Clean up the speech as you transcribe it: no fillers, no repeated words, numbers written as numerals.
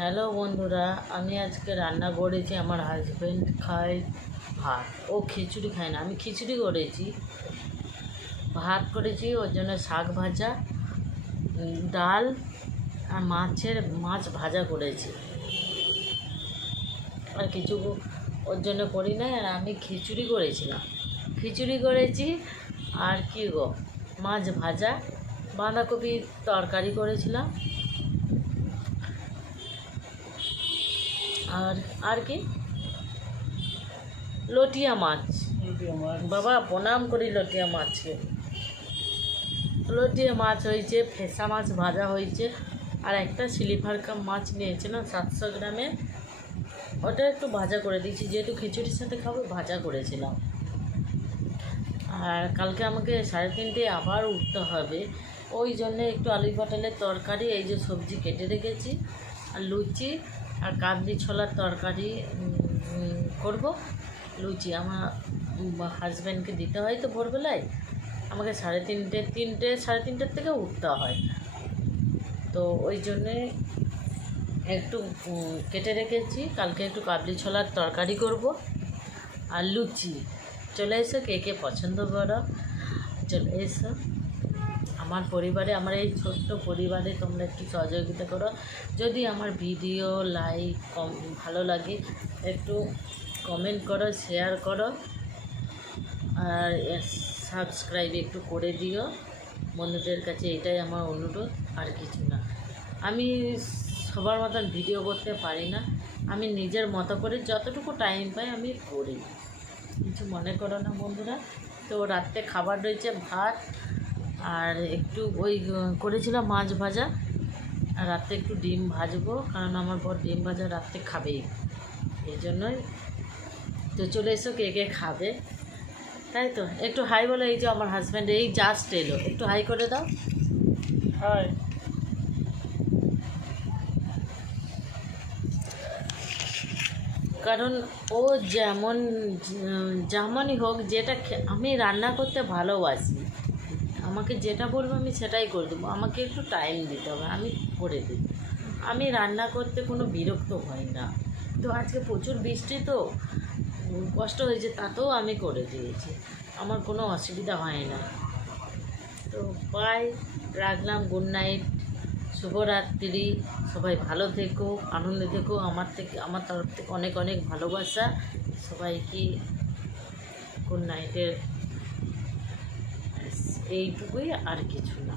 Hello বন্ধুরা, আমি আজকে রান্না করেছি। আমার হাজব্যান্ড খায় ভাত, ও খিচুড়ি খায় না। আমি খিচুড়ি করেছি, ভাত করেছি, ওর জন্য শাক ভাজা, ডাল আর মাছ ভাজা করেছি। আর কিছু ওর জন্য করি না। আর আমি খিচুড়ি করেছি। আর কি গো, মাছ ভাজা, বাঁধাকপির তরকারি করেছিলাম। আর কি লটিয়া মাছ। বাবা প্রণাম করি লটিয়া মাছকে। লটিয়া মাছ হয়েছে, ফেসা মাছ ভাজা হয়েছে, আর একটা সিলিভার কাপ মাছ নিয়েছিলাম 700 গ্রামে, ওটা একটু ভাজা করে দিয়েছি, যেহেতু খিচুড়ির সাথে খাবো ভাজা করেছিলাম। আর কালকে আমাকে 3:30 আবার উঠতে হবে, ওই জন্যে একটু আলু পটলের তরকারি, এই যে সবজি কেটে রেখেছি, আর লুচি আর কাবলি ছোলার তরকারি করব। লুচি আমার হাজব্যান্ডকে দিতে হয় তো ভোরবেলায়, আমাকে 3:30 থেকে উঠতে হয়, তো ওই জন্যে একটু কেটে রেখেছি। কালকে একটু কাবলি ছোলার তরকারি করব আর লুচি। চলে এসো, কে কে পছন্দ করো, চলে এসো আমার পরিবারে, আমার এই ছোট্ট পরিবারে তোমরা একটু সহযোগিতা করো। যদি আমার ভিডিও ভালো লাগে একটু কমেন্ট করো, শেয়ার করো, আর সাবস্ক্রাইব একটু করে দিও বন্ধুদের কাছে, এটাই আমার অনুরোধ, আর কিছু না। আমি সবার মতন ভিডিও করতে পারি না, আমি নিজের মতো করে যতটুকু টাইম পাই আমি করি, কিছু মনে করো না বন্ধুরা। তো রাত্রে খাবার রয়েছে ভাত, আর একটু ওই করেছিলাম মাছ ভাজা, আর রাত্রে একটু ডিম ভাজবো, কারণ আমার বর ডিম ভাজা রাত্রে খাবেই, এই জন্যই। তো চলে এসো, কে কে খাবে, তাই তো একটু হাই বলো। এই যে আমার হাজব্যান্ড এই জাস্ট এলো, একটু হাই করে দাও। হাই। কারণ ও যেমনই হোক, আমি রান্না করতে ভালোবাসি, আমাকে যেটা বলবো আমি সেটাই করে দেবো, আমাকে একটু টাইম দিতে হবে, আমি করে দিই। আমি রান্না করতে কোনো বিরক্ত হই না। তো আজকে প্রচুর বৃষ্টি, তো কষ্ট হয়েছে, তাতেও আমি করে দিয়েছি, আমার কোনো অসুবিধা হয় না। তো বাই, রাখলাম, গুড নাইট, শুভরাত্রি, সবাই ভালো থেকো, আনন্দে থেকো, আমার তরফ থেকে অনেক অনেক ভালোবাসা সবাইকে, গুড নাইটের এইটুকুই, আর কিছু না।